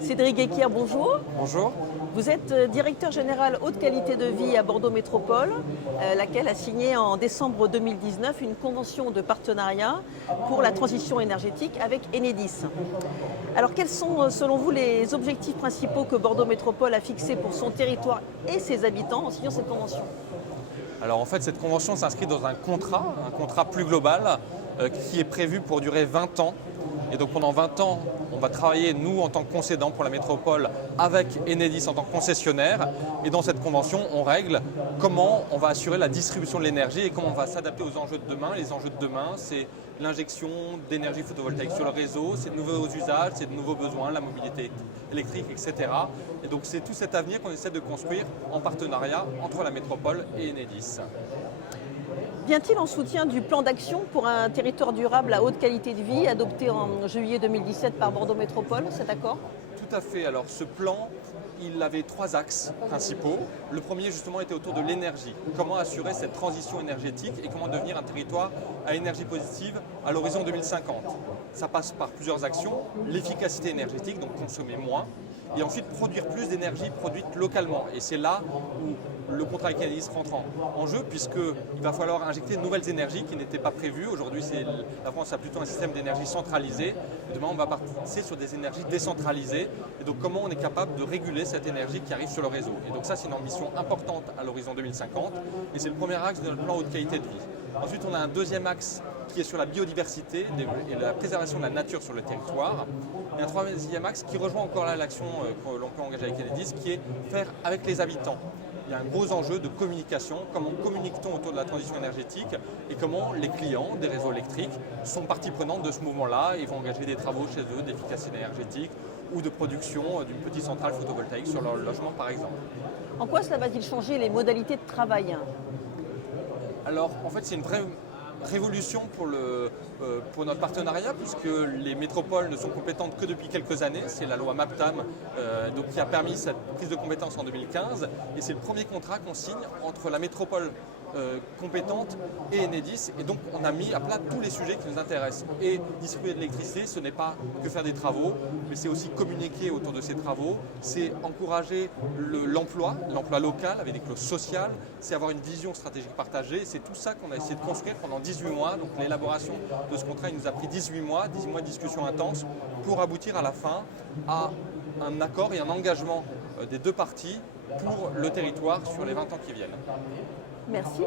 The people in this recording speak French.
Cédric Guéquier, bonjour. Bonjour. Vous êtes directeur général haute qualité de vie à Bordeaux Métropole, laquelle a signé en décembre 2019 une convention de partenariat pour la transition énergétique avec Enedis. Alors quels sont selon vous les objectifs principaux que Bordeaux Métropole a fixés pour son territoire et ses habitants en signant cette convention? Alors en fait, cette convention s'inscrit dans un contrat plus global qui est prévu pour durer 20 ans. Et donc pendant 20 ans, on va travailler, nous, en tant que concédant pour la métropole, avec Enedis en tant que concessionnaire. Et dans cette convention, on règle comment on va assurer la distribution de l'énergie et comment on va s'adapter aux enjeux de demain. Les enjeux de demain, c'est l'injection d'énergie photovoltaïque sur le réseau, c'est de nouveaux usages, c'est de nouveaux besoins, la mobilité électrique, etc. Et donc c'est tout cet avenir qu'on essaie de construire en partenariat entre la métropole et Enedis. Vient-il en soutien du plan d'action pour un territoire durable à haute qualité de vie adopté en juillet 2017 par Bordeaux Métropole, cet accord? Tout à fait. Alors ce plan, il avait 3 axes principaux. Le premier justement était autour de l'énergie. Comment assurer cette transition énergétique et comment devenir un territoire à énergie positive à l'horizon 2050. Ça passe par plusieurs actions. L'efficacité énergétique, donc consommer moins. Et ensuite produire plus d'énergie produite localement. Et c'est là où le contrat avec Enedis rentre en jeu, puisqu'il va falloir injecter de nouvelles énergies qui n'étaient pas prévues. Aujourd'hui, la France a plutôt un système d'énergie centralisé. Demain, on va passer sur des énergies décentralisées. Et donc, comment on est capable de réguler cette énergie qui arrive sur le réseau. Et donc ça, c'est une ambition importante à l'horizon 2050. Et c'est le premier axe de notre plan haute qualité de vie. Ensuite, on a un deuxième axe qui est sur la biodiversité et la préservation de la nature sur le territoire. Et un troisième axe qui rejoint encore là l'action que l'on peut engager avec Enedis, qui est faire avec les habitants. Il y a un gros enjeu de communication, comment communique-t-on autour de la transition énergétique et comment les clients des réseaux électriques sont partie prenante de ce mouvement-là et vont engager des travaux chez eux d'efficacité énergétique ou de production d'une petite centrale photovoltaïque sur leur logement par exemple. En quoi cela va-t-il changer les modalités de travail? Alors en fait c'est une vraie révolution pour notre partenariat puisque les métropoles ne sont compétentes que depuis quelques années. C'est la loi MAPTAM donc, qui a permis cette prise de compétence en 2015 et c'est le premier contrat qu'on signe entre la métropole compétente et Enedis. Et donc on a mis à plat tous les sujets qui nous intéressent. Et distribuer de l'électricité, ce n'est pas que faire des travaux, mais c'est aussi communiquer autour de ces travaux, c'est encourager l'emploi local avec des clauses sociales, c'est avoir une vision stratégique partagée. C'est tout ça qu'on a essayé de construire pendant 18 mois. Donc l'élaboration de ce contrat, il nous a pris 18 mois de discussions intenses pour aboutir à la fin à un accord et un engagement des deux parties pour le territoire sur les 20 ans qui viennent. Merci.